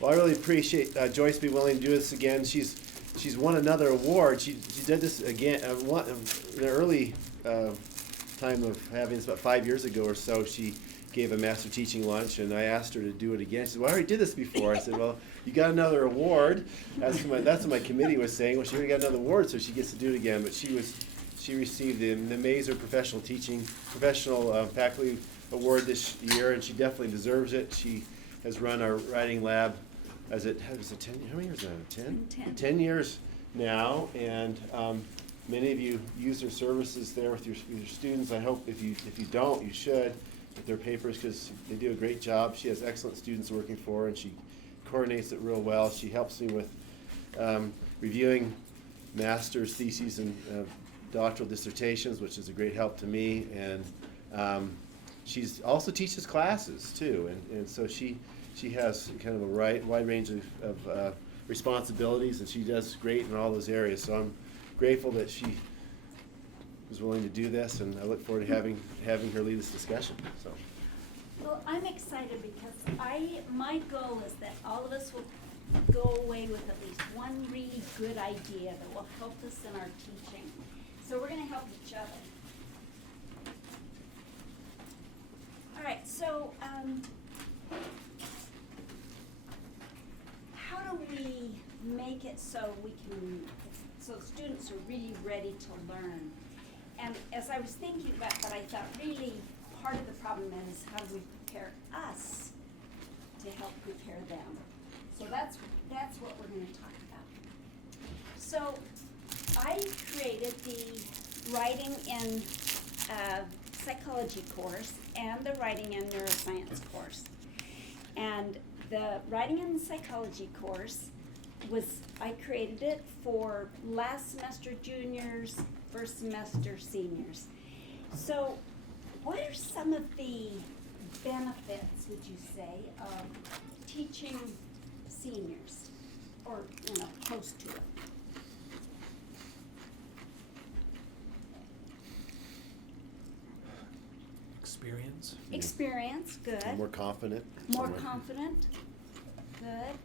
Well, I really appreciate Joyce being willing to do this again. She's won another award. She did this again in the early time of having this about 5 years ago or so. She gave a master teaching lunch, and I asked her to do it again. She said, "Well, I already did this before." I said, "Well, you got another award." That's what my committee was saying. Well, she already got another award, so she gets to do it again. But she received the Mazer Professional Faculty Award this year, and she definitely deserves it. She has run our writing lab how many years now? 10? 10 years now, and many of you use their services there with your students. I hope if you don't, you should, with their papers, because they do a great job. She has excellent students working for her, and she coordinates it real well. She helps me with reviewing master's theses and doctoral dissertations, which is a great help to me, and she's also teaches classes too, and so she has kind of a wide range of responsibilities, and she does great in all those areas. So I'm grateful that she was willing to do this, and I look forward to having her lead this discussion. So. Well, I'm excited because my goal is that all of us will go away with at least one really good idea that will help us in our teaching. So we're going to help each other. All right, so how do we make it so students are really ready to learn? And as I was thinking about that, I thought really part of the problem is how do we prepare us to help prepare them? So that's what we're going to talk about. So I created the Writing in Psychology course and the Writing in Neuroscience course. And the Writing in Psychology course I created it for last semester juniors, first semester seniors. So what are some of the benefits, would you say, of teaching seniors, or close to it? Experience, good. More confident. More confident, good.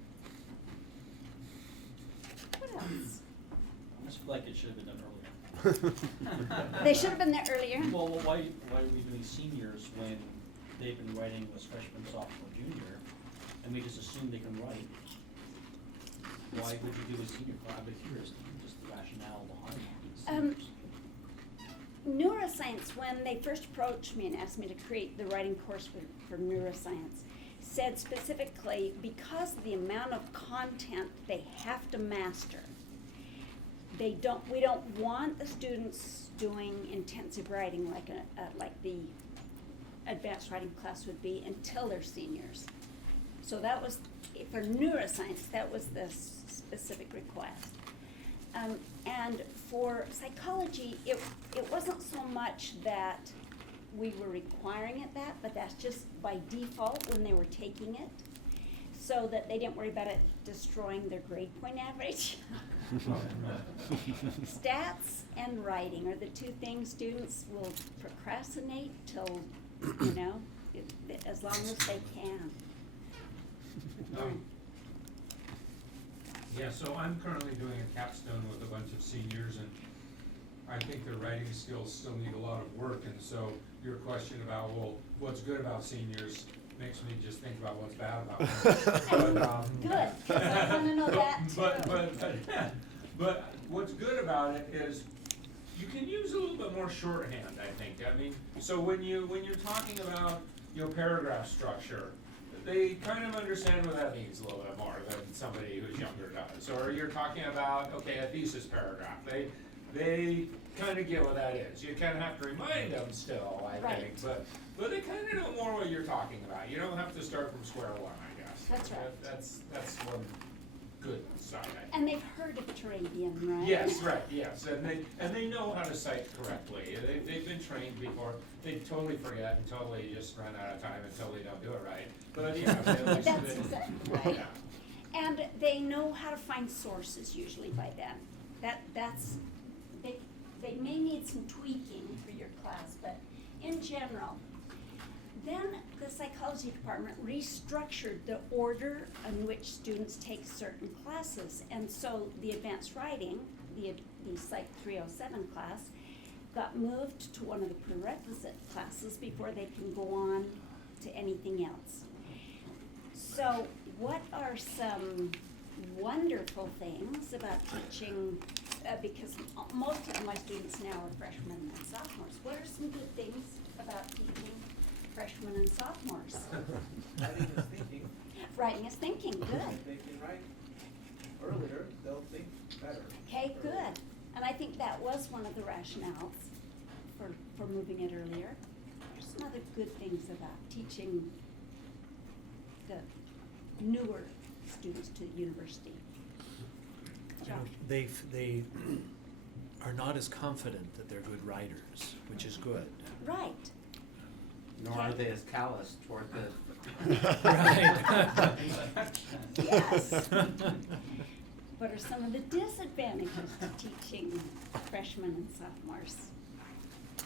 What else? I just feel like it should have been done earlier. They should have been there earlier. Well, why are we doing seniors when they've been writing as freshman, sophomore, junior, and we just assume they can write? Why would you do a senior class? I'm curious, just the rationale behind seniors. Neuroscience, when they first approached me and asked me to create the writing course for neuroscience, said specifically because of the amount of content they have to master, we don't want the students doing intensive writing like the advanced writing class would be until they're seniors. So that was, for neuroscience, that was the specific request. And for psychology, it wasn't so much that we were requiring it but that's just by default when they were taking it, so that they didn't worry about it destroying their grade point average. Stats and writing are the two things students will procrastinate till, as long as they can. Yeah, so I'm currently doing a capstone with a bunch of seniors, and I think their writing skills still need a lot of work, and so your question about, well, what's good about seniors makes me just think about what's bad about them. Good, because I want to know that too. But what's good about it is you can use a little bit more shorthand, I think. I mean, so when you're talking about paragraph structure, they kind of understand what that means a little bit more than somebody who's younger does. Or you're talking about, a thesis paragraph. They kind of get what that is. You kind of have to remind them still, I think. But they kind of know more what you're talking about. You don't have to start from square one, I guess. That's right. That's one good side, I think. And they've heard of Turabian, right? Yes, right, yes. And they know how to cite correctly. They've been trained before. They totally forget and totally just run out of time until they don't do it right. But yeah, that's exactly right. Yeah. And they know how to find sources usually by then. They may need some tweaking for your class, but in general, then the psychology department restructured the order in which students take certain classes. And so the advanced writing, the Psych 307 class, got moved to one of the prerequisite classes before they can go on to anything else. So what are some wonderful things about teaching, because most of my students now are freshmen and sophomores. What are some good things about teaching freshmen and sophomores? Writing is thinking. Writing is thinking, good. If they can write earlier, they'll think better. Okay, good. And I think that was one of the rationales for moving it earlier. There's some other good things about teaching the newer students to the university. You know, they are not as confident that they're good writers, which is good. Right. Nor are Okay. they as callous toward the. Right. Yes. What are some of the disadvantages to teaching freshmen and sophomores?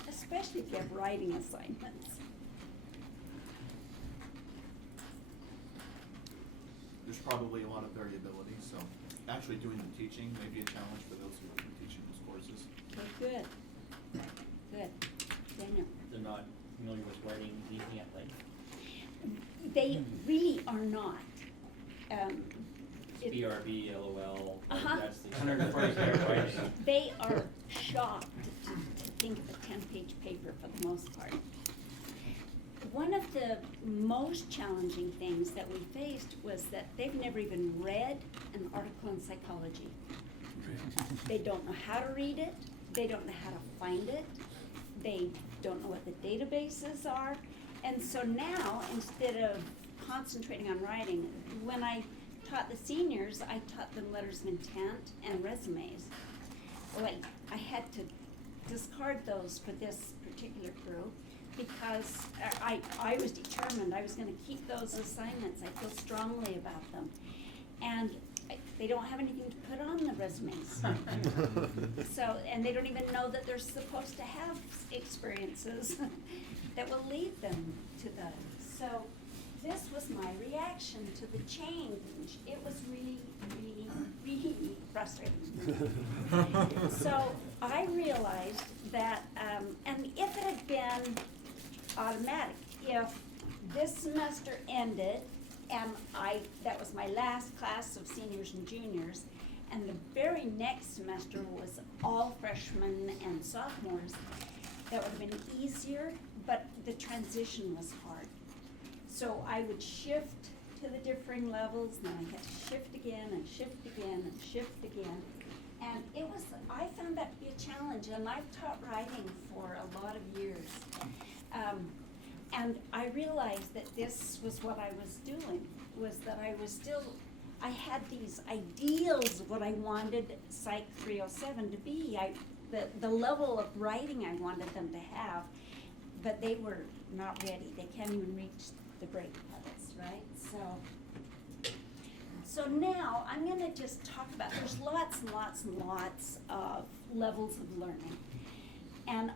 Especially if you have writing assignments. There's probably a lot of variability, so actually doing the teaching may be a challenge for those who are teaching those courses. Okay, good. Good. Daniel? They're not familiar with writing anything at length. They really are not. It- BRB, LOL, Uh-huh. that's the. 140 page writing. They are shocked to think of a 10-page paper for the most part. One of the most challenging things that we faced was that they've never even read an article in psychology. They don't know how to read it, they don't know how to find it, they don't know what the databases are. And so now, instead of concentrating on writing, when I taught the seniors, I taught them letters of intent and resumes. Well, I had to discard those for this particular group because I was determined I was gonna keep those assignments. I feel strongly about them. And they don't have anything to put on the resumes. So, and they don't even know that they're supposed to have experiences that will lead them to those. So this was my reaction to the change. It was really, really, really frustrating. So I realized that, and if it had been automatic, if this semester ended and that was my last class of seniors and juniors, and the very next semester was all freshmen and sophomores, that would have been easier, but the transition was hard. So I would shift to the differing levels, and then I had to shift again and shift again and shift again. And I found that to be a challenge, and I've taught writing for a lot of years. And I realized that this was what I was doing, was that I had these ideals of what I wanted Psych 307 to be. The level of writing I wanted them to have, but they were not ready. They can't even reach the break levels, right? So now I'm gonna just talk about, there's lots and lots and lots of levels of learning. And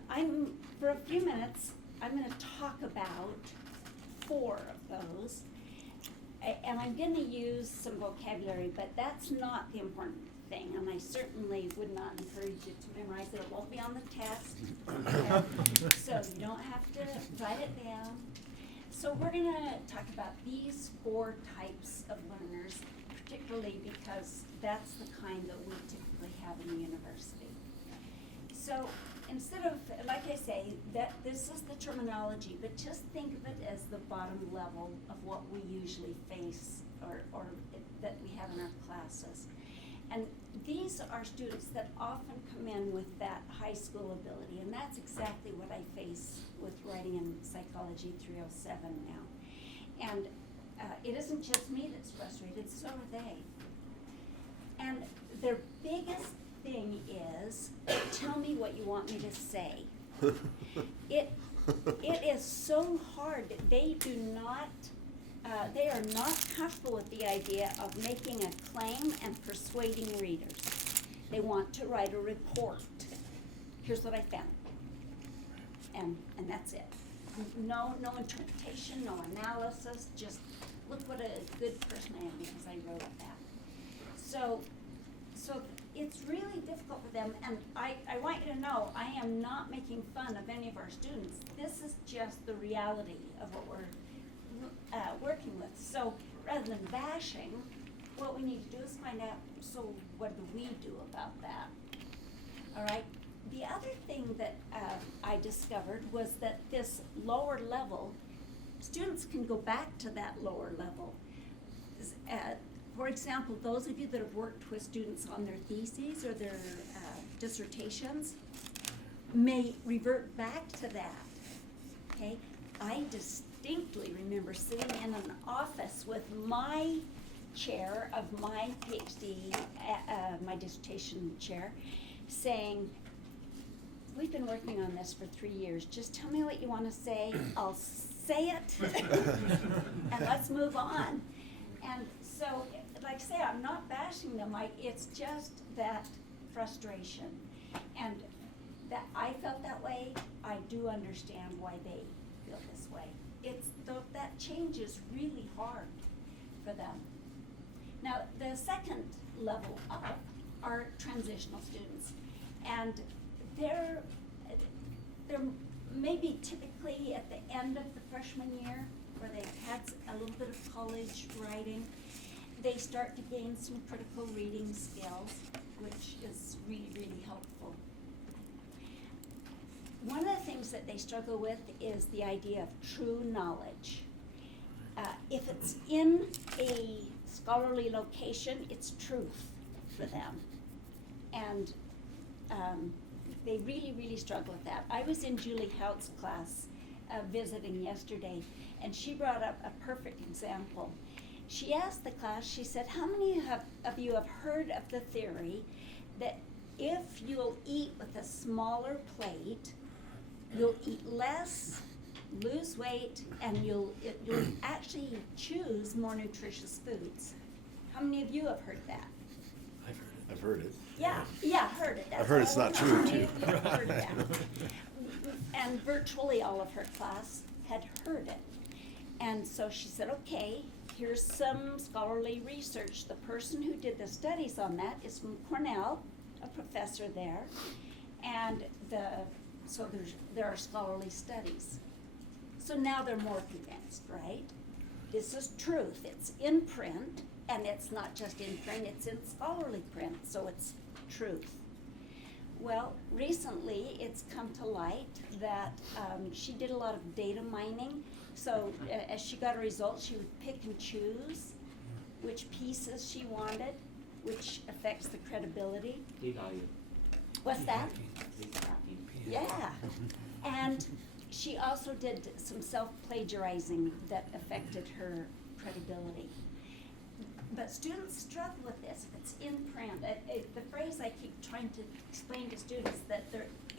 for a few minutes, I'm gonna talk about 4 of those. And I'm gonna use some vocabulary, but that's not the important thing. And I certainly would not encourage you to memorize it. It won't be on the test. Okay? So you don't have to write it down. So we're gonna talk about these 4 types of learners, particularly because that's the kind that we typically have in the university. So instead of, like I say, that this is the terminology, but just think of it as the bottom level of what we usually face or that we have in our classes. And these are students that often come in with that high school ability, and that's exactly what I face with writing in Psychology 307 now. And it isn't just me that's frustrated, so are they. And their biggest thing is, tell me what you want me to say. It is so hard. They do not, they are not comfortable with the idea of making a claim and persuading readers. They want to write a report. Here's what I found. And that's it. no interpretation, no analysis, just look what a good person I am because I wrote that. So it's really difficult for them, and I want you to know, I am not making fun of any of our students. This is just the reality of what we're working with. So rather than bashing, what we need to do is find out, so what do we do about that? All right? The other thing that I discovered was that this lower level, students can go back to that lower level. For example, those of you that have worked with students on their theses or their dissertations may revert back to that, okay? I distinctly remember sitting in an office with my chair of my PhD, my dissertation chair, saying, we've been working on this for 3 years. Just tell me what you want to say. I'll say it, and let's move on. And so, like I say, I'm not bashing them. It's just that frustration. And that I felt that way. I do understand why they feel this way. That change is really hard for them. Now, the second level up are transitional students. And they're maybe typically at the end of the freshman year, where they've had a little bit of college writing, they start to gain some critical reading skills, which is really, really helpful. One of the things that they struggle with is the idea of true knowledge. If it's in a scholarly location, it's truth for them. And they really, really struggle with that. I was in Julie Hout's class visiting yesterday, and she brought up a perfect example. She asked the class, she said, how many of you have heard of the theory that if you'll eat with a smaller plate, you'll eat less, lose weight, and you'll actually choose more nutritious foods? How many of you have heard that? I've heard it. Yeah, heard it. I've heard it's not true, too. Heard that. And virtually all of her class had heard it. And so she said, okay, here's some scholarly research. The person who did the studies on that is from Cornell, a professor there. And so there are scholarly studies. So now they're more convinced, right? This is truth. It's in print, and it's not just in print, it's in scholarly print, so it's truth. Well, recently it's come to light that she did a lot of data mining. So as she got a result, she would pick and choose which pieces she wanted, which affects the credibility. P-value. What's that? P-value. Yeah. And she also did some self-plagiarizing that affected her credibility. But students struggle with this if it's in print. The phrase I keep trying to explain to students that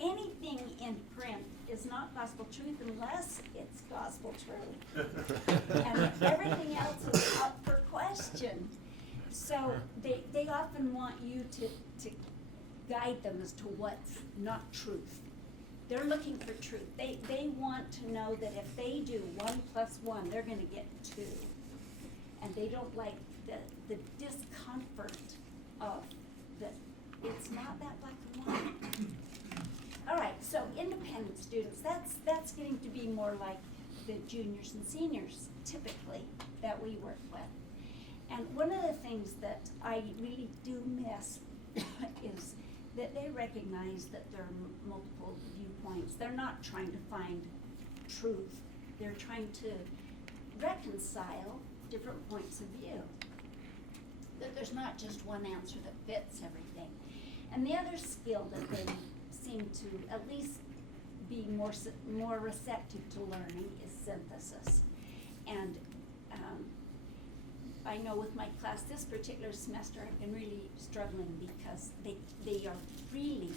anything in print is not gospel truth unless it's gospel truth. And everything else is up for question. So they often want you to guide them as to what's not truth. They're looking for truth. They want to know that if they do 1 + 1, they're gonna get 2. And they don't like the discomfort of that it's not that black and white. All right, so independent students, that's getting to be more like the juniors and seniors typically that we work with. And one of the things that I really do miss is that they recognize that there are multiple viewpoints. They're not trying to find truth. They're trying to reconcile different points of view. That there's not just one answer that fits everything. And the other skill that they seem to at least be more receptive to learning is synthesis. And I know with my class this particular semester I've been really struggling because they are really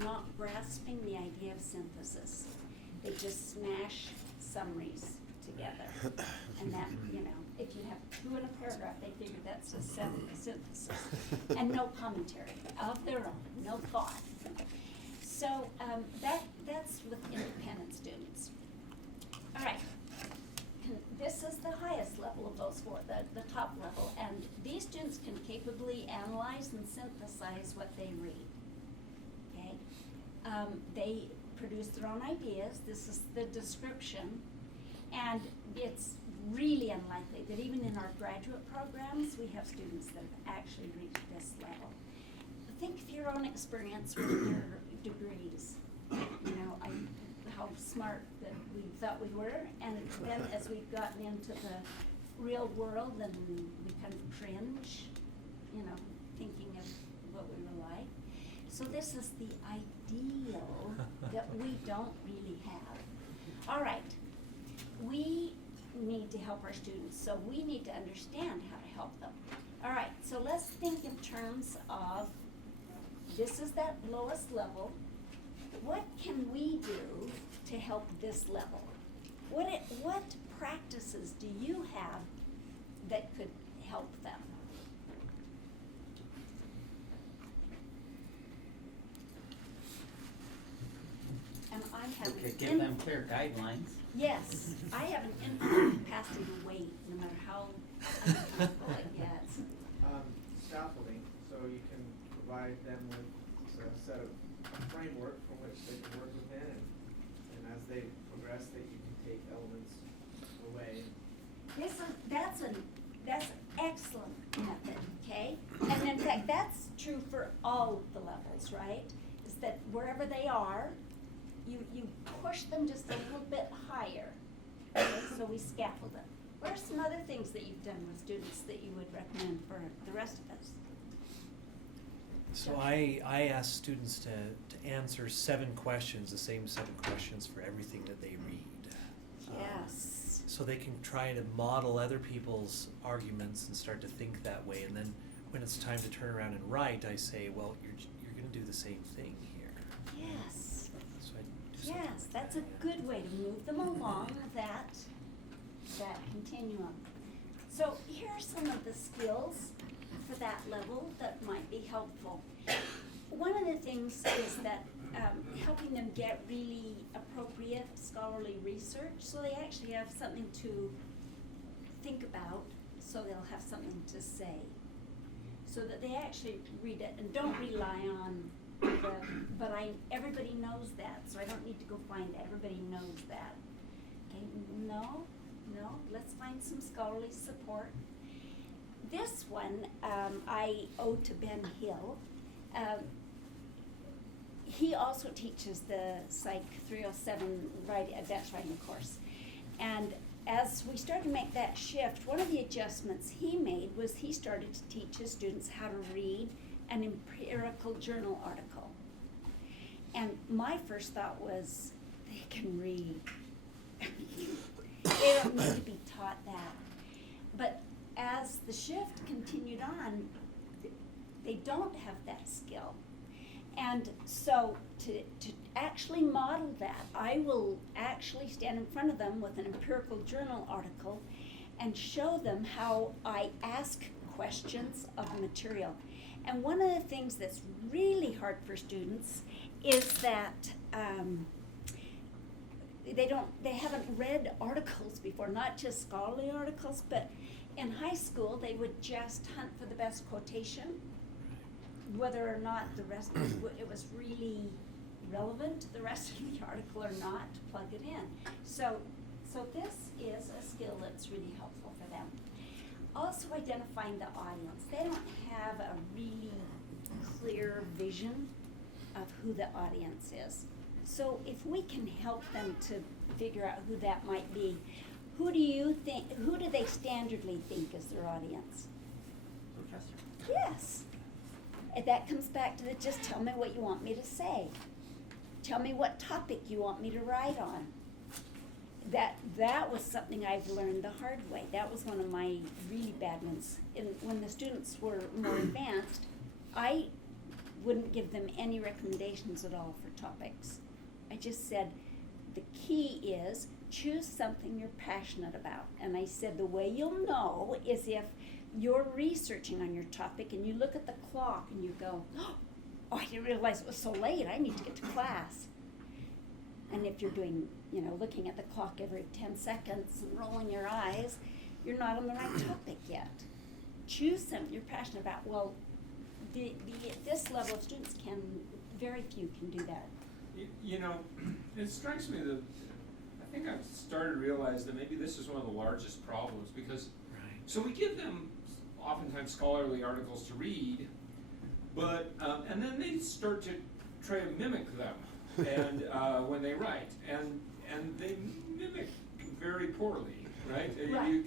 not grasping the idea of synthesis. They just smash summaries together. And that, if you have 2 in a paragraph, they figure that's a synthesis. And no commentary of their own, no thought. So that's with independent students. All right. This is the highest level of those four, the top level, and these students can capably analyze and synthesize what they read. Okay? They produce their own ideas. This is the description, and it's really unlikely that even in our graduate programs, we have students that have actually reached this level. Think of your own experience with your degrees. You know, how smart that we thought we were, and then as we've gotten into the real world, and we kind of cringe, you know, thinking of what we were like. So this is the ideal that we don't really have. All right, we need to help our students, so we need to understand how to help them. All right, so let's think in terms of, this is that lowest level. What can we do to help this level? What practices do you have that could help them? And I have Okay, an give them clear guidelines. Yes, I have an infinite capacity to wait, no matter how uncomfortable it gets. Scaffolding, so you can provide them with a set of framework from which they can work within, and as they progress, that you can take elements away. That's an excellent method, okay? And in fact, that's true for all of the levels, right? Is that wherever they are, you push them just a little bit higher, okay? So we scaffold them. What are some other things that you've done with students that you would recommend for the rest of us? So I ask students to answer 7 questions, the same 7 questions for everything that they read. Yes. So they can try to model other people's arguments and start to think that way. And then when it's time to turn around and write, I say, well, you're going to do the same thing here. Yes. So I do something Yes, like that's that, a yeah. good way to move them along that continuum. So here are some of the skills for that level that might be helpful. One of the things is that helping them get really appropriate scholarly research, so they actually have something to think about, so they'll have something to say, so that they actually read it and don't rely on everybody knows that, so I don't need to go find it. Everybody knows that. Okay, no, let's find some scholarly support. This one I owe to Ben Hill. He also teaches the Psych 307 advanced writing course. And as we started to make that shift, one of the adjustments he made was he started to teach his students how to read an empirical journal article. And my first thought was, they can read. They don't need to be taught that. But as the shift continued on, they don't have that skill. And so to actually model that, I will actually stand in front of them with an empirical journal article and show them how I ask questions of material. And one of the things that's really hard for students is that they haven't read articles before, not just scholarly articles, but in high school they would just hunt for the best quotation, whether or not the rest of it was really relevant to the rest of the article or not, to plug it in. So this is a skill that's really helpful for them. Also identifying the audience. They don't have a really clear vision of who the audience is. So if we can help them to figure out who that might be, who do they standardly think is their audience? Professor. Yes. And that comes back to just tell me what you want me to say. Tell me what topic you want me to write on. That was something I've learned the hard way. That was one of my really bad ones. When the students were more advanced, I wouldn't give them any recommendations at all for topics. I just said, the key is choose something you're passionate about. And I said the way you'll know is if you're researching on your topic and you look at the clock and you go, oh, I didn't realize it was so late, I need to get to class. And if you're doing, looking at the clock every 10 seconds and rolling your eyes, you're not on the right topic yet. Choose something you're passionate about. Well, this level of students very few can do that. It strikes me that I think I've started to realize that maybe this is one of the largest problems, because so we give them oftentimes scholarly articles to read, but and then they start to try to mimic them and when they write, and they mimic very poorly, right? Right.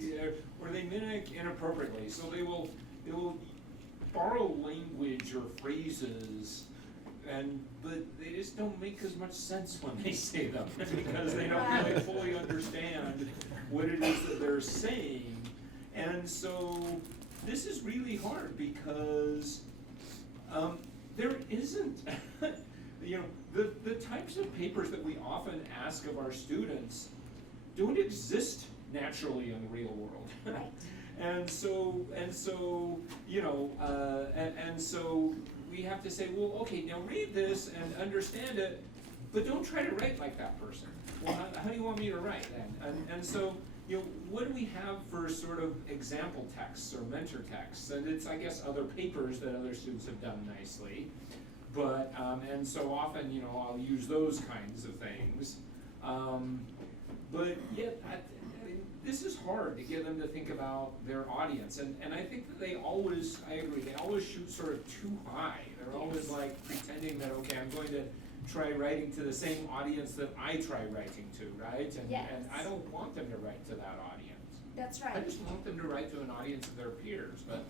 Or they mimic inappropriately. So they will borrow language or phrases, but they just don't make as much sense when they say them because they don't really fully understand what it is that they're saying. And so this is really hard because there isn't, the types of papers that we often ask of our students don't exist naturally in the real world. Right. And so we have to say, well, okay, now read this and understand it, but don't try to write like that person. Well, how do you want me to write then? And so, what do we have for sort of example texts or mentor texts? And it's, I guess, other papers that other students have done nicely. But, and so often, I'll use those kinds of things. But yet, I mean, this is hard to get them to think about their audience. And I think that I agree, they always shoot sort of too high. They're always like pretending that, okay, I'm going to try writing to the same audience that I try writing to, right? And I don't want them to write to that audience. That's right. I just want them to write to an audience of their peers. But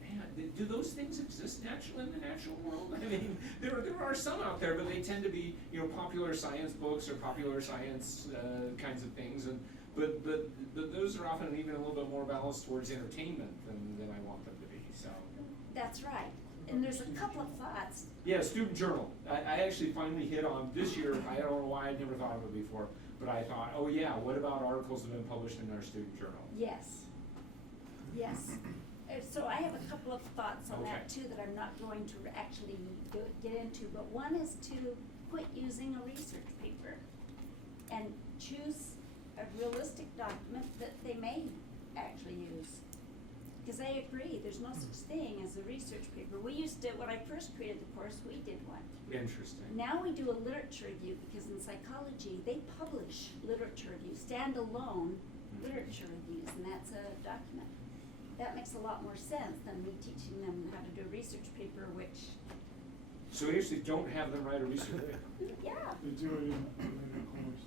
man, do those things exist naturally in the natural world? I mean, there are some out there, but they tend to be, popular science books or popular science kinds of things, but those are often even a little bit more balanced towards entertainment than I want them to be. So That's right. And there's a couple of thoughts. yeah, student journal. I actually finally hit on this year. I don't know why I'd never thought of it before, but I thought, oh yeah, what about articles that have been published in our student journal? Yes. So I have a couple of thoughts on that Okay. too that I'm not going to actually get into, but one is to quit using a research paper and choose a realistic document that they may actually use. Because I agree, there's no such thing as a research paper. We used to, when I first created the course, we did one. Interesting. Now we do a literature review because in psychology, they publish literature reviews, standalone literature reviews, and that's a document. That makes a lot more sense than me teaching them how to do a research paper, which, So we actually don't have them write a research paper. yeah. They do it in a later course.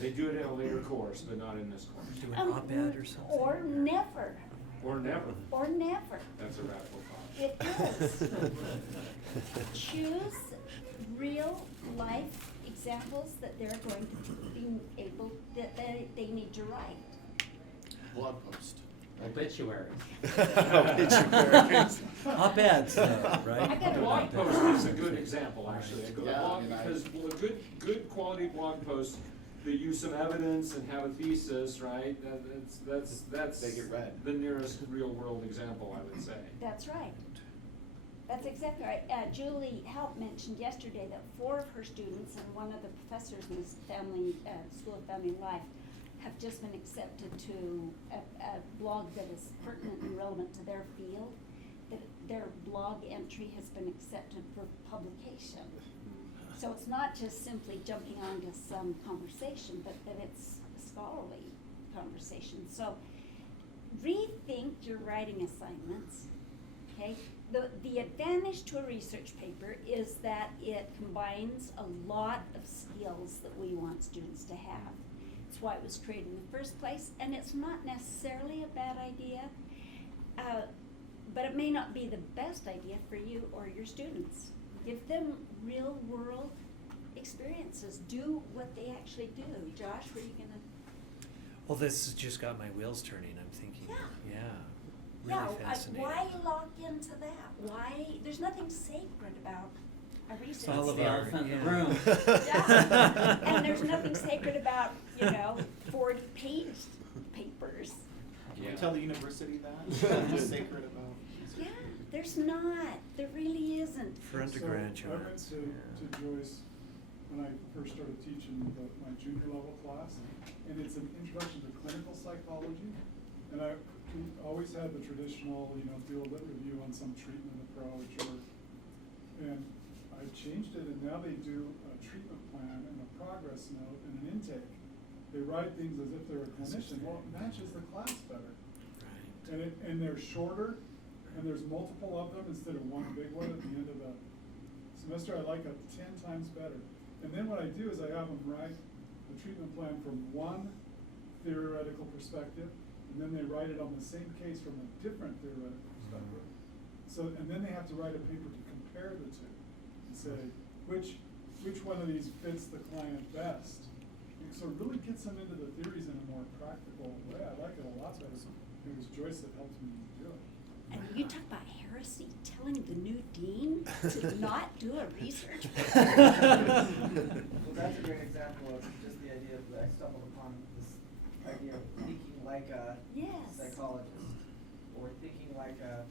They do it in a later course, but not in this course. Do an op-ed or something. Or never, Or never. or never. That's a radical thought. It is. Choose real life examples that they're going to be able, that they need to write. Blog post. Obituary. Obituaries. Op-eds, though, I right? got A a blog lot. post is a good example, actually. A good Yeah, blog, I mean, because a good quality blog post that use some evidence and have a thesis, right? That's They get read. the nearest real world example, I would say. That's right. That's exactly right. Julie Help mentioned yesterday that 4 of her students and one of the professors in this School of Family Life have just been accepted to a blog that is pertinent and relevant to their field. That their blog entry has been accepted for publication. So it's not just simply jumping onto some conversation, but that it's a scholarly conversation. So rethink your writing assignments, okay? The advantage to a research paper is that it combines a lot of skills that we want students to have. It's why it was created in the first place, and it's not necessarily a bad idea, but it may not be the best idea for you or your students. Give them real world experiences. Do what they actually do. Josh, were you gonna? Well, this has just got my wheels turning, I'm thinking, Yeah. really fascinating. Why lock into that? Why? There's nothing sacred about a research. all of The our- elephant in the yeah. room. Yeah. And there's nothing sacred about 40-page papers. Can we tell the university that? What's sacred about? Yeah, there's not. There really isn't. For So, undergraduates. I went to Joyce when I first started teaching my junior level class, and it's an introduction to clinical psychology. And we always had the traditional, do a lit review on some treatment approach, and I changed it, and now they do a treatment plan and a progress note and an intake. They write things as if they're a clinician. Well, it matches the class better. Right. And they're shorter, and there's multiple of them instead of one big one at the end of the semester. I like it 10 times better. And then what I do is I have them write the treatment plan from one theoretical perspective, and then they write it on the same case from a different theoretical perspective. So, and then they have to write a paper to compare the two and say, which one of these fits the client best? And so it really gets them into the theories in a more practical way. I like it a lot better. It was Joyce that helped me do it. And you talk about heresy, telling the new dean to not do a research. Well, that's a great example of just the idea that I stumbled upon this idea of thinking like a Yes. psychologist or thinking like a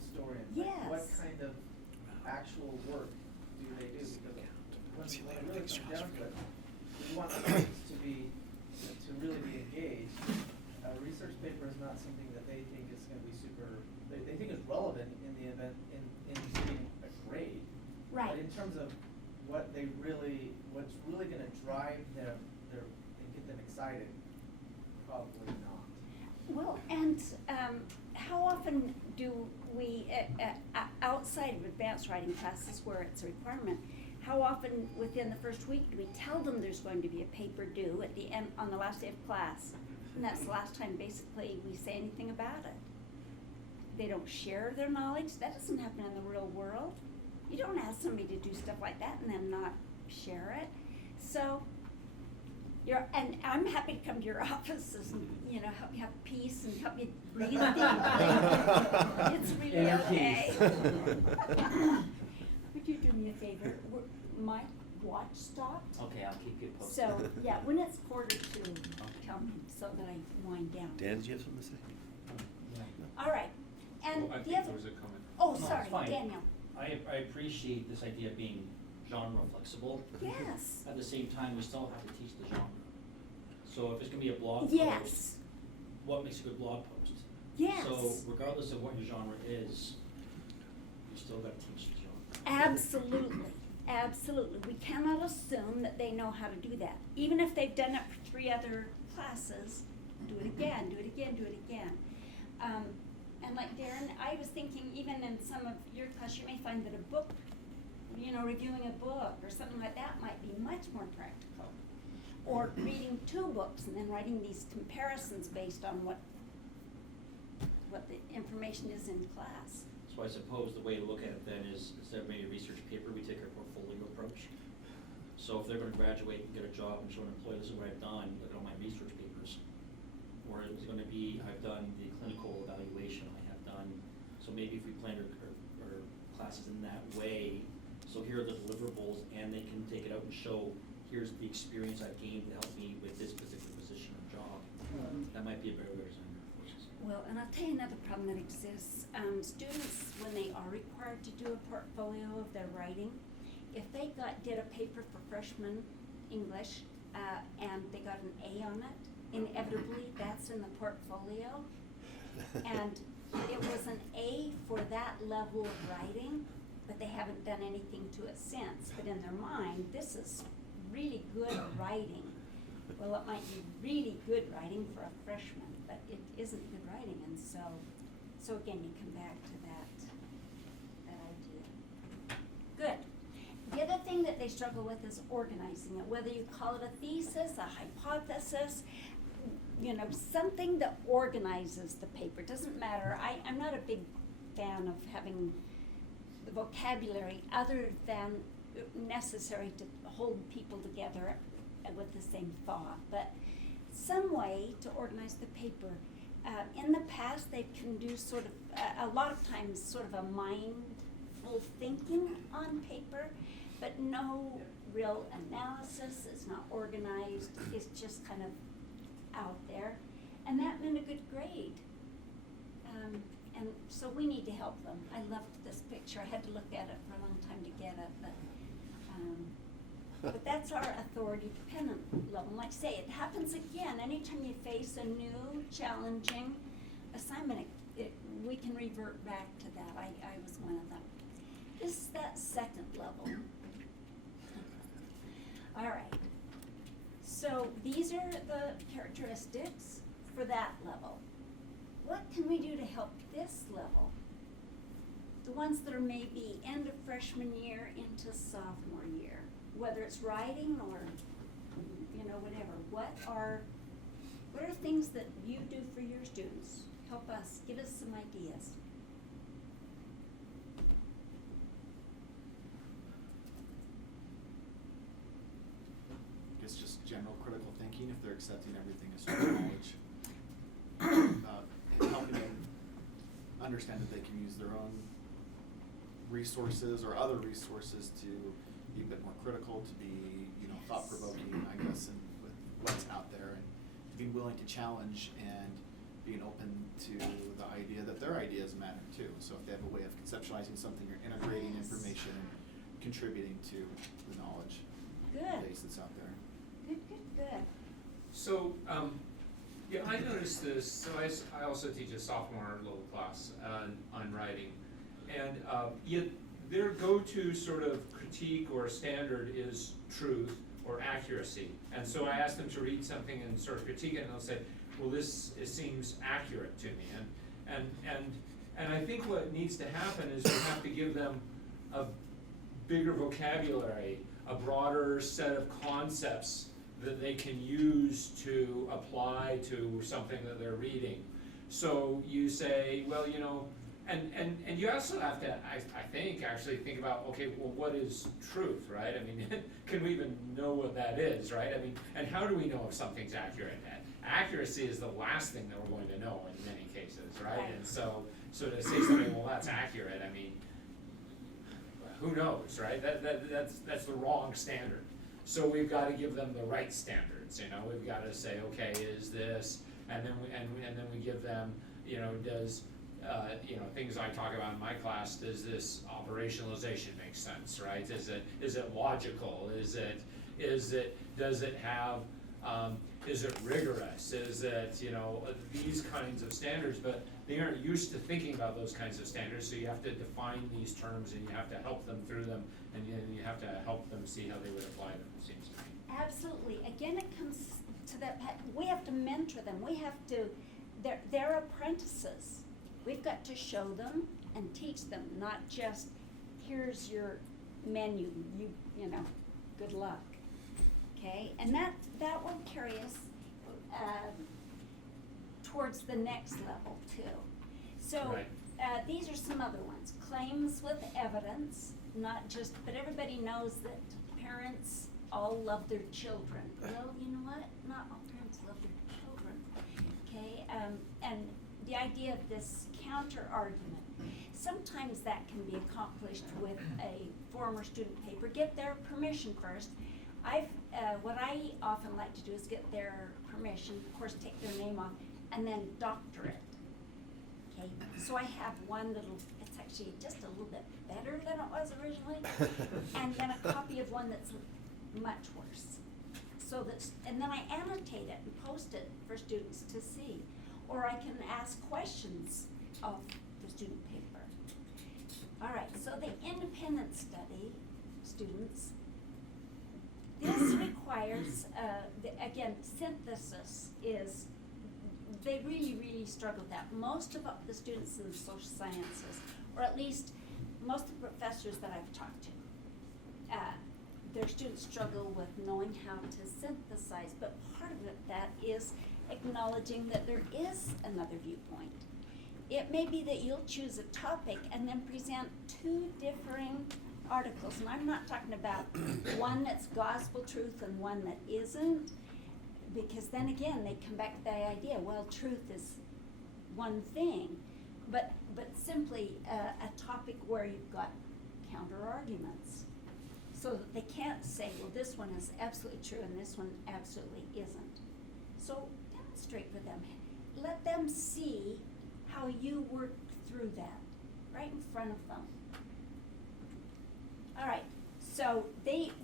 historian. Yes. Like what kind of actual work do they do? Because when it really comes down to it, we want students to really be engaged. A research paper is not something that they think is going to be they think is relevant in the event in getting a grade. Right. But in terms of what's really going to drive them and get them excited, probably not. Well, and how often do we, outside of advanced writing classes where it's a requirement, how often within the first week do we tell them there's going to be a paper due at the end, on the last day of class? And that's the last time basically we say anything about it. They don't share their knowledge. That doesn't happen in the real world. You don't ask somebody to do stuff like that and then not share it. So, and I'm happy to come to your office and, help you have peace and help you breathe deeply. It's really Inner okay. peace. Would you do me a favor? My watch stopped. Okay, I'll keep you posted. So, yeah, when it's 1:45, tell me so that I wind down. Dan, did you have something to say? All right. And Well, I the think other, there was a comment. oh, No, it's sorry, fine. Daniel. I appreciate this idea of being genre flexible. Yes. At the same time, we still have to teach the genre. So if it's gonna be a blog post, Yes. what makes a good blog post? Yes. So regardless of what your genre is, you still gotta teach the genre. Absolutely. Absolutely. We cannot assume that they know how to do that. Even if they've done it for 3 other classes, do it again, do it again, do it again. And like Darren, I was thinking even in some of your class, you may find that a book, reviewing a book or something like that might be much more practical. Or reading 2 books and then writing these comparisons based on what the information is in class. So I suppose the way to look at it then is, instead of maybe a research paper, we take our portfolio approach. So if they're gonna graduate and get a job and show an employer, this is what I've done, look at all my research papers. Or it's gonna be, I've done the clinical evaluation, I have done, so maybe if we plan our classes in that way, so here are the deliverables, and they can take it out and show, here's the experience I've gained to help me with this particular position or job. That might be a better way to design your courses. Well, and I'll tell you another problem that exists. Students, when they are required to do a portfolio of their writing, if they did a paper for freshman English, and they got an A on it, inevitably that's in the portfolio. And it was an A for that level of writing, but they haven't done anything to it since. But in their mind, this is really good writing. Well, it might be really good writing for a freshman, but it isn't good writing, and so again, you come back to that idea. Good. The other thing that they struggle with is organizing it, whether you call it a thesis, a hypothesis, something that organizes the paper. Doesn't matter. I'm not a big fan of having the vocabulary other than necessary to hold people together with the same thought, but some way to organize the paper. In the past, they can do sort of, a lot of times, sort of a mindful thinking on paper, but no real analysis. It's not organized. It's just kind of out there, and that meant a good grade. And so we need to help them. I loved this picture. I had to look at it for a long time to get it, but But that's our authority dependent level. And like I say, it happens again, anytime you face a new challenging assignment, we can revert back to that. I was one of them. This is that second level. All right. So these are the characteristics for that level. What can we do to help this level? The ones that are maybe end of freshman year into sophomore year, whether it's writing or, whatever. What are things that you do for your students? Help us, give us some ideas. I guess just general critical thinking, if they're accepting everything as true knowledge. And helping them understand that they can use their own resources or other resources to be a bit more critical, to be, thought-provoking, I guess, and with what's out there, and being willing to challenge and being open to the idea that their ideas matter too. So if they have a way of conceptualizing something, you're integrating information and contributing to the knowledge base that's out there. Good. So, yeah, I noticed this, so I also teach a sophomore little class on writing, and yet their go-to sort of critique or standard is truth or accuracy. And so I ask them to read something and sort of critique it, and they'll say, well, it seems accurate to me. And I think what needs to happen is we have to give them a bigger vocabulary, a broader set of concepts that they can use to apply to something that they're reading. So you say, well, and you also have to, I think, actually think about, okay, well, what is truth, right? I mean, can we even know what that is, right? I mean, and how do we know if something's accurate? Accuracy is the last thing that we're going to know in many cases, right? And so to say something, well, that's accurate, I mean, who knows, right? That's the wrong standard. So we've got to give them the right standards, we've got to say, okay, is this, and then we give them, does, things I talk about in my class, does this operationalization make sense, right? Is it logical? Does it have, is it rigorous? Is it, these kinds of standards, but they aren't used to thinking about those kinds of standards, so you have to define these terms and you have to help them through them, and then you have to help them see how they would apply them, it seems to me. Absolutely. Again, it comes to that, we have to mentor them. We have to, they're apprentices. We've got to show them and teach them, not just, here's your menu, good luck. Okay, and that will carry us towards the next level too. So Right. these are some other ones. Claims with evidence, not just, but everybody knows that parents all love their children. Well, you know what? Not all parents love their children. Okay, and the idea of this counter argument, sometimes that can be accomplished with a former student paper. Get their permission first. What I often like to do is get their permission, of course take their name off, and then doctor it. Okay, so I have one little, it's actually just a little bit better than it was originally, and then a copy of one that's much worse. So and then I annotate it and post it for students to see. Or I can ask questions of the student paper. All right, so the independent study, students, this requires, again, synthesis is, they really, really struggle with that. Most of the students in the social sciences, or at least most of the professors that I've talked to, their students struggle with knowing how to synthesize, but part of that is acknowledging that there is another viewpoint. It may be that you'll choose a topic and then present two differing articles, and I'm not talking about one that's gospel truth and one that isn't, because then again they come back to the idea, well, truth is one thing, but simply a topic where you've got counter arguments, so that they can't say, well, this one is absolutely true and this one absolutely isn't. So demonstrate for them, let them see how you work through that right in front of them. All right, so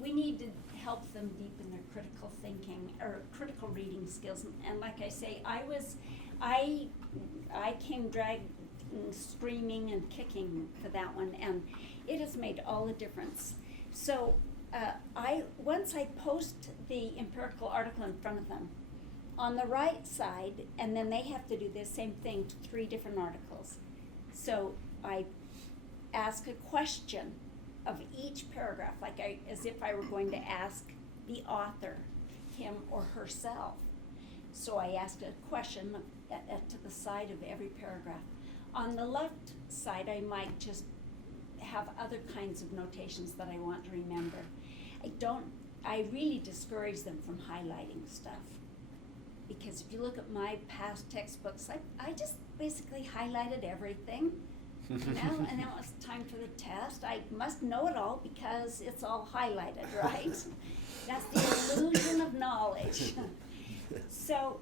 we need to help them deepen their critical thinking or critical reading skills. And like I say, I came dragging, screaming and kicking for that one, and it has made all the difference. So once I post the empirical article in front of them, on the right side, and then they have to do the same thing to 3 different articles. So I ask a question of each paragraph, as if I were going to ask the author, him or herself. So I asked a question to the side of every paragraph. On the left side, I might just have other kinds of notations that I want to remember. I really discourage them from highlighting stuff. Because if you look at my past textbooks, I just basically highlighted everything. And then it was time for the test. I must know it all because it's all highlighted, right? That's the illusion of knowledge. So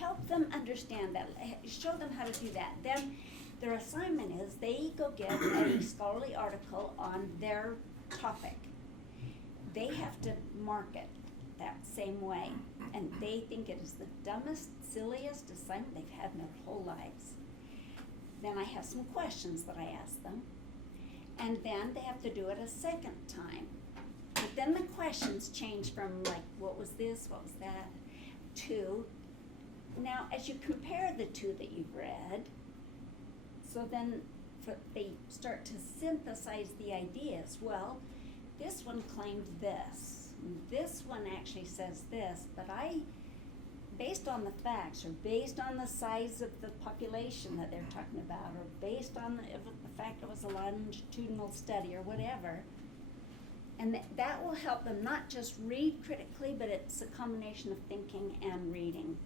help them understand that. Show them how to do that. Then their assignment is they go get a scholarly article on their topic. They have to mark it that same way. And they think it is the dumbest, silliest assignment they've had in their whole lives. Then I have some questions that I ask them. And then they have to do it a second time. But then the questions change from like, what was this, what was that, to, now as you compare the 2 that you've read, so then they start to synthesize the ideas. Well, this one claimed this. This one actually says this, but based on the facts, or based on the size of the population that they're talking about, or based on the fact it was a longitudinal study, or whatever, and that will help them not just read critically, but it's a combination of thinking and reading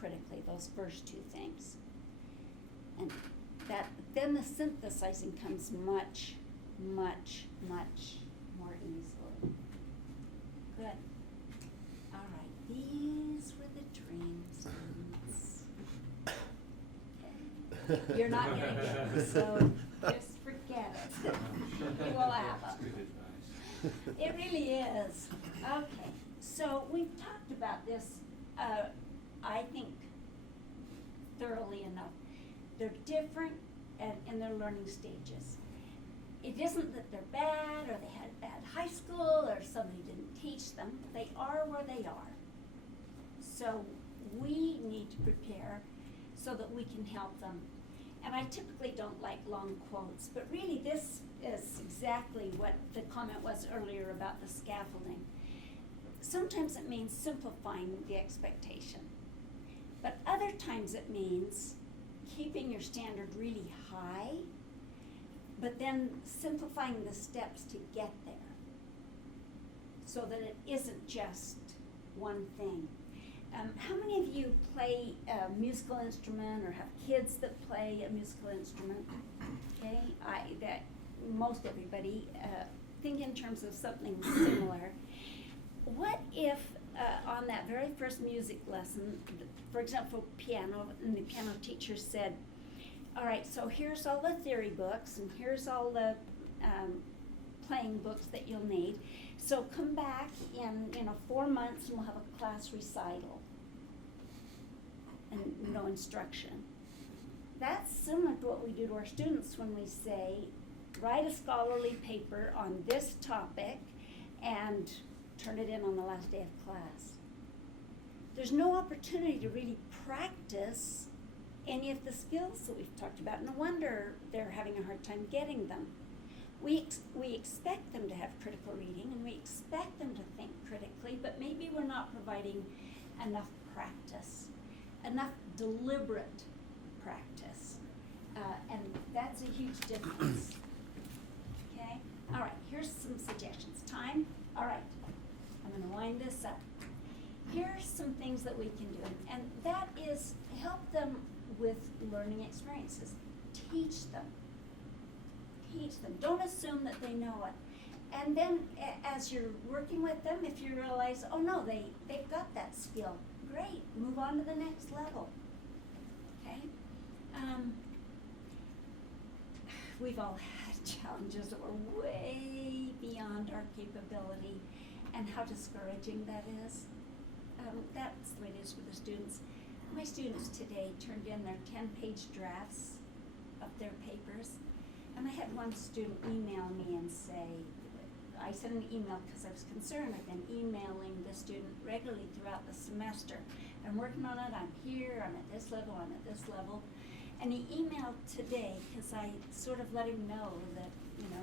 critically, those first 2 things. And then the synthesizing comes much, much, much more easily. Good. All right, these were the dream students. Okay. You're not gonna get them, so just forget it. You will have That's them. good advice. It really is. Okay, so we've talked about this, I think, thoroughly enough. They're different in their learning stages. It isn't that they're bad, or they had bad high school, or somebody didn't teach them. They are where they are. So we need to prepare so that we can help them. And I typically don't like long quotes, but really this is exactly what the comment was earlier about the scaffolding. Sometimes it means simplifying the expectation, but other times it means keeping your standard really high, but then simplifying the steps to get there so that it isn't just one thing. How many of you play a musical instrument or have kids that play a musical instrument? Okay, most everybody think in terms of something similar. What if on that very first music lesson, for example, piano, and the piano teacher said, all right, so here's all the theory books and here's all the playing books that you'll need. So come back in 4 months and we'll have a class recital and no instruction. That's similar to what we do to our students when we say, write a scholarly paper on this topic and turn it in on the last day of class. There's no opportunity to really practice any of the skills that we've talked about. No wonder they're having a hard time getting them. We expect them to have critical reading and we expect them to think critically, but maybe we're not providing enough practice, enough deliberate practice. And that's a huge difference. Okay? All right, here's some suggestions. Time? All right, I'm gonna wind this up. Here's some things that we can do, and that is help them with learning experiences. Teach them. Teach them. Don't assume that they know it. And then as you're working with them, if you realize, oh no, they've got that skill, great, move on to the next level. Okay? We've all had challenges that were way beyond our capability, and how discouraging that is. That's the way it is for the students. My students today turned in their 10-page drafts of their papers, and I had one student email me and say, I sent an email because I was concerned. I've been emailing the student regularly throughout the semester. I'm working on it, I'm here, I'm at this level, I'm at this level. And he emailed today because I sort of let him know that,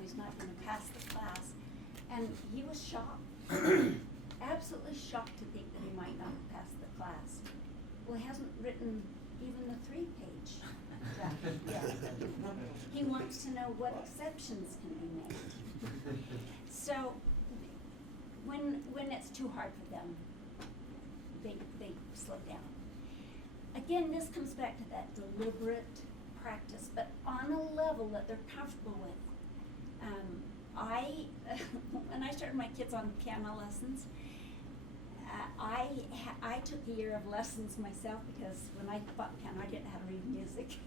he's not going to pass the class. And he was shocked, absolutely shocked to think that he might not pass the class. Well, he hasn't written even the 3-page draft yet. He wants to know what exceptions can be made. So, when it's too hard for them, they slow down. Again, this comes back to that deliberate practice, but on a level that they're comfortable with. When I started my kids on piano lessons, I took a year of lessons myself because when I bought piano, I didn't know how to read music.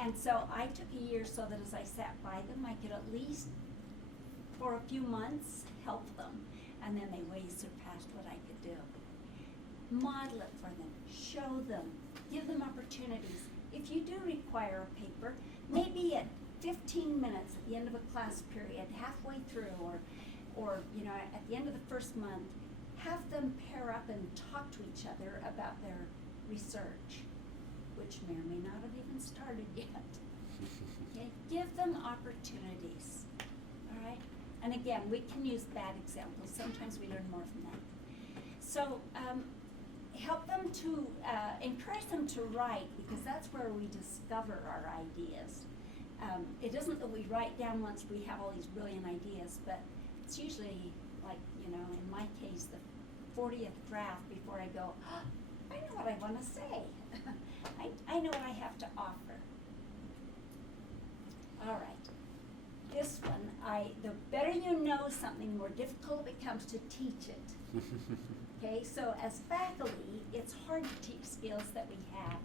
And so I took a year so that as I sat by them, I could at least, for a few months, help them. And then they way surpassed what I could do. Model it for them, show them, give them opportunities. If you do require a paper, maybe at 15 minutes at the end of a class period, halfway through, or at the end of the first month, have them pair up and talk to each other about their research, which may or may not have even started yet. Okay? Give them opportunities, all right? And again, we can use bad examples. Sometimes we learn more from that. So help them to, encourage them to write, because that's where we discover our ideas. It isn't that we write down once we have all these brilliant ideas, but it's usually like, in my case, the 40th draft before I go, oh, I know what I want to say. I know what I have to offer. All right. This one, the better you know something, more difficult it becomes to teach it. Okay, so as faculty, it's hard to teach skills that we have.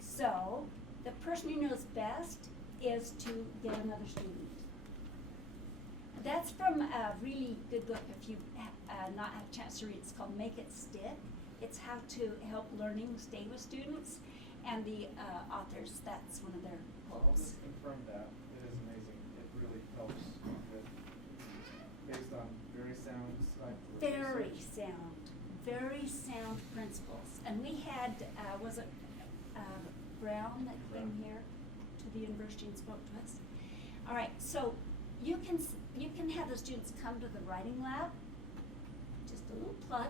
So the person who knows best is to get another student. That's from a really good book, if you not had a chance to read. It's called Make It Stick. It's how to help learning stay with students. And the authors, that's one of their I'll quotes. just confirm that. It is amazing. It really helps with, based on very sound scientific Very sound principles. And we had, was it Brown that came here to the university and spoke to us? All right, so you can have the students come to the writing lab, just a little plug,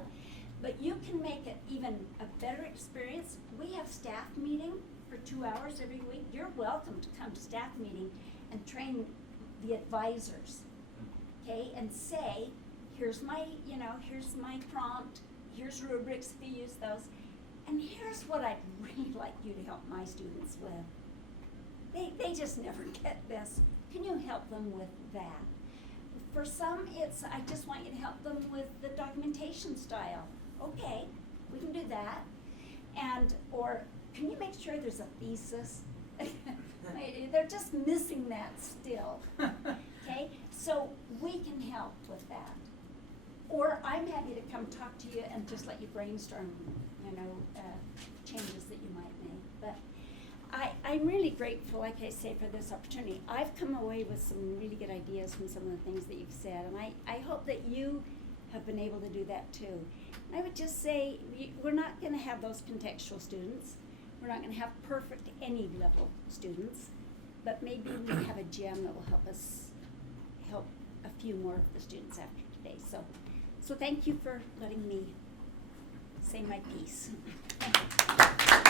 but you can make it even a better experience. We have staff meeting for 2 hours every week. You're welcome to come to staff meeting and train the advisors, okay? And say, here's my prompt, here's rubrics if you use those, and here's what I'd really like you to help my students with. They just never get this. Can you help them with that? For some, it's, I just want you to help them with the documentation style. Okay, we can do that. Or can you make sure there's a thesis? They're just missing that still. Okay, so we can help with that. Or I'm happy to come talk to you and just let you brainstorm, changes that you might make. But I'm really grateful, like I say, for this opportunity. I've come away with some really good ideas from some of the things that you've said, and I hope that you have been able to do that too. And I would just say, we're not going to have those contextual students. We're not going to have perfect any level students, but maybe we have a gem that will help us help a few more of the students after today. So thank you for letting me say my piece. Thank you.